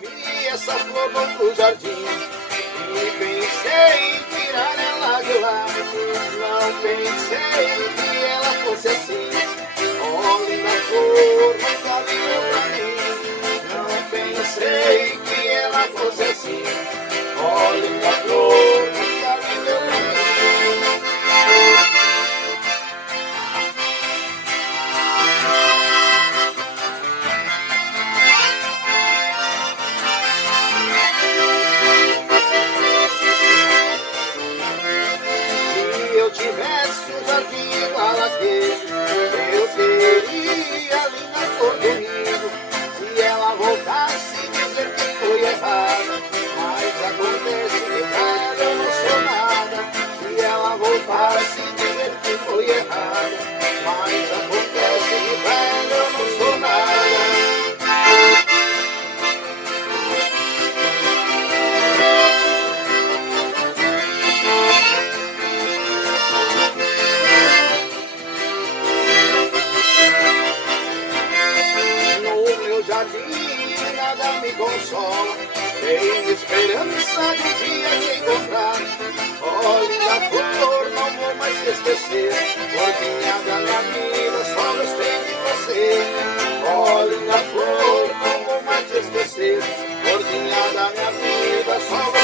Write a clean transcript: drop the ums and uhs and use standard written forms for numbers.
vi essa flor no pro jardim e pensei em tirar ela de lá. Não pensei que ela fosse assim. Olhe na flor, nunca ligou pra mim. Não pensei que ela fosse assim. Olhe na flor, nunca ligou pra mim. Se eu tivesse um jardim igual aquele, eu teria ali na flor do rio. Se ela voltasse dizer que foi errada, mas acontece que nada, eu não sou nada. Se ela voltasse dizer que foi errada, mas acontece que nada, eu não sou nada. Jardim, nada me consola, tenho esperança de um dia te encontrar. Olhe na flor, não vou mais te esquecer, florzinha da minha vida, só gostei de você. Olhe na flor, não vou mais te esquecer, florzinha da minha vida, só gostei